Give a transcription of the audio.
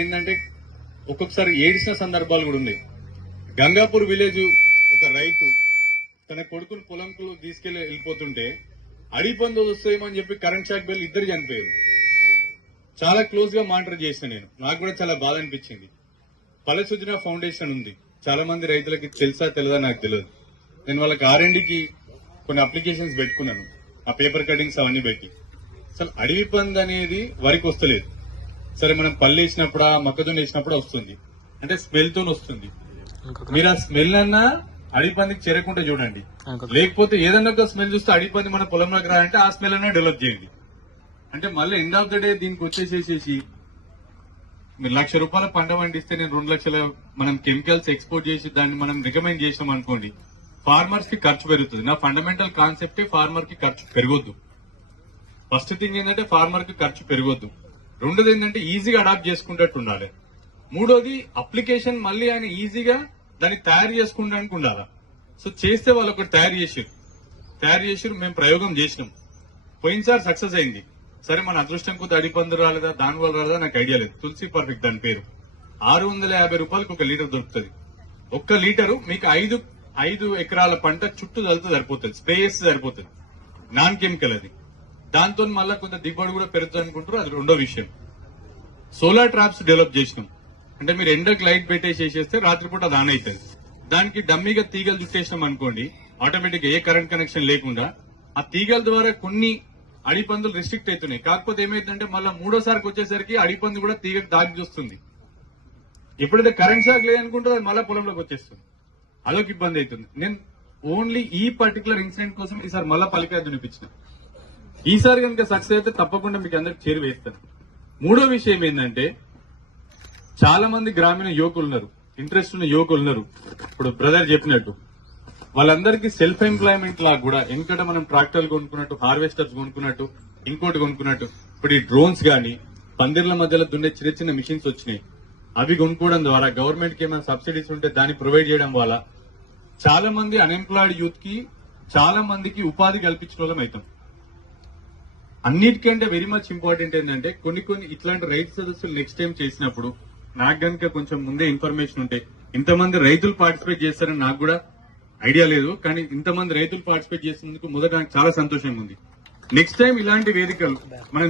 ఏంటంటే ఒక్కొక్కసారి ఏడిసిన సందర్భాలు కూడా ఉన్నాయి. గంగాపూర్ విలేజ్ ఒక రైతు తన కొడుకును పొలంకు తీసుకెళ్లి వెళ్ళిపోతుంటే అడిపందులు వస్తాయేమని చెప్పి కరెంట్ షాక్ బిల్ ఇద్దరు చనిపోయారు. చాలా క్లోజ్ గా మానిటర్ చేసిన నేను, నాకు కూడా చాలా బాధ అనిపించింది. పల్లె సుజన ఫౌండేషన్ ఉంది, చాలా మంది రైతులకి తెలుసా తెలియదా నాకు తెలియదు. నేను వాళ్ళకి R&Dకి కొన్ని అప్లికేషన్స్ పెట్టుకున్నాను, ఆ పేపర్ కటింగ్స్ అవన్నీ పెట్టి. అసలు అడవి పంది అనేది వరికి వస్తలేదు. సరే మనం పళ్ళు వేసినప్పుడు మొక్కజొన్న వేసినప్పుడు వస్తుంది, అంటే స్మెల్ తో వస్తుంది. మీరు ఆ స్మెల్ అన్నా అడిపందికి చేరకుండా చూడండి, లేకపోతే ఏదన్నా ఒక స్మెల్ చూస్తే అడిపంది మన పొలంలోకి రాలంటే ఆ స్మెల్ అన్నా డెవలప్ చేయండి. అంటే మళ్ళీ ఎండ్ ఆఫ్ ద డే దీనికి వచ్చేసేసి మీరు ₹1,00,000 పంట పండిస్తే నేను 2 లక్షల మనం కెమికల్స్ ఎక్స్పోర్ట్ చేసి దాన్ని మనం రికమెండ్ చేసాం అనుకోండి, ఫార్మర్స్ కి ఖర్చు పెరుగుతుంది. నా ఫండమెంటల్ కాన్సెప్టే ఫార్మర్ కి ఖర్చు పెరగొద్దు. ఫస్ట్ థింగ్ ఏంటంటే ఫార్మర్ కి ఖర్చు పెరగొద్దు. రెండోది ఏంటంటే ఈజీగా అడాప్ట్ చేసుకున్నట్టు ఉండాలి. మూడోది అప్లికేషన్ మళ్ళీ ఆయన ఈజీగా దాన్ని తయారు చేసుకుంటానికి ఉండాలా. సో చేస్తే వాళ్ళు ఒకటి తయారు చేసారు, మేము ప్రయోగం చేసినాం. పోయినసారి సక్సెస్ అయింది. సరే మన అదృష్టం కొద్ది అడిపందు రాలేదా, దాని వల్ల రాలేదా నాకు ఐడియా లేదు. తులసి పర్ఫెక్ట్ దాని పేరు. ₹650 ఒక లీటర్ దొరుకుతుంది. ఒక్క లీటరు మీకు 5 ఎకరాల పంట చుట్టూ చల్లితే సరిపోతుంది, స్ప్రే చేస్తే సరిపోతుంది. నాన్ కెమికల్ అది. దాంతో మళ్ళీ కొంత దిగుబడి కూడా పెరుగుతుంది అనుకుంటారు. అది రెండో విషయం. సోలార్ ట్రాప్స్ డెవలప్ చేసినాం. అంటే మీరు ఎండకు లైట్ పెట్టేసేసేస్తే రాత్రిపూట అది ఆన్ అవుతుంది. దానికి డమ్మీగా తీగలు చుట్టేసినాం అనుకోండి, ఆటోమేటిక్ ఏ కరెంట్ కనెక్షన్ లేకుండా ఆ తీగల ద్వారా కొన్ని అడిపందులు రిస్ట్రిక్ట్ అవుతున్నాయి. కాకపోతే ఏమైందంటే మళ్ళీ మూడోసారికి వచ్చేసరికి అడిపందు కూడా తీగకు దాగి చూస్తుంది. ఎప్పుడైతే కరెంట్ షాక్ లేదనుకుంటే అది మళ్ళీ పొలంలోకి వచ్చేస్తుంది. అదొక ఇబ్బంది అవుతుంది. నేను ఓన్లీ ఈ పర్టికులర్ ఇన్సిడెంట్ కోసం ఈసారి మళ్ళీ పలికాయ దునిపించిన. ఈసారి కనుక సక్సెస్ అయితే తప్పకుండా మీకు అందరికి చేరువేస్తాను. మూడో విషయం ఏంటంటే చాలా మంది గ్రామీణ యువకులు ఉన్నారు, ఇంట్రెస్ట్ ఉన్న యువకులు ఉన్నారు. ఇప్పుడు బ్రదర్ చెప్పినట్టు వాళ్ళందరికీ సెల్ఫ్ ఎంప్లాయ్మెంట్ లాగా కూడా ఎందుకంటే మనం ట్రాక్టర్లు కొనుక్కున్నట్టు, హార్వెస్టర్స్ కొనుక్కున్నట్టు, ఇంకోటి కొనుక్కున్నట్టు ఇప్పుడు ఈ డ్రోన్స్ గానీ పందిర్ల మధ్యలో దున్నే చిన్న చిన్న మిషన్స్ వచ్చినాయి. అవి కొనుక్కోవడం ద్వారా గవర్నమెంట్ కి ఏమైనా సబ్సిడీస్ ఉంటే దాన్ని ప్రొవైడ్ చేయడం వల్ల చాలా మంది అన్ఎంప్లాయిడ్ యూత్ కి చాలా మందికి ఉపాధి కల్పించిన వాళ్ళం అవుతాం. అన్నిటికంటే వెరీ మచ్ ఇంపార్టెంట్ ఏంటంటే కొన్ని ఇట్లాంటి రైతు సదస్సులు నెక్స్ట్ టైం చేసినప్పుడు నాకు గనుక కొంచెం ముందే ఇన్ఫర్మేషన్ ఉంటే, ఇంతమంది రైతులు పార్టిసిపేట్ చేస్తారని నాకు కూడా ఐడియా లేదు, కానీ ఇంతమంది రైతులు పార్టిసిపేట్ చేసినందుకు మొదట నాకు చాలా సంతోషంగా ఉంది. నెక్స్ట్ టైం ఇలాంటి వేదికలు మనం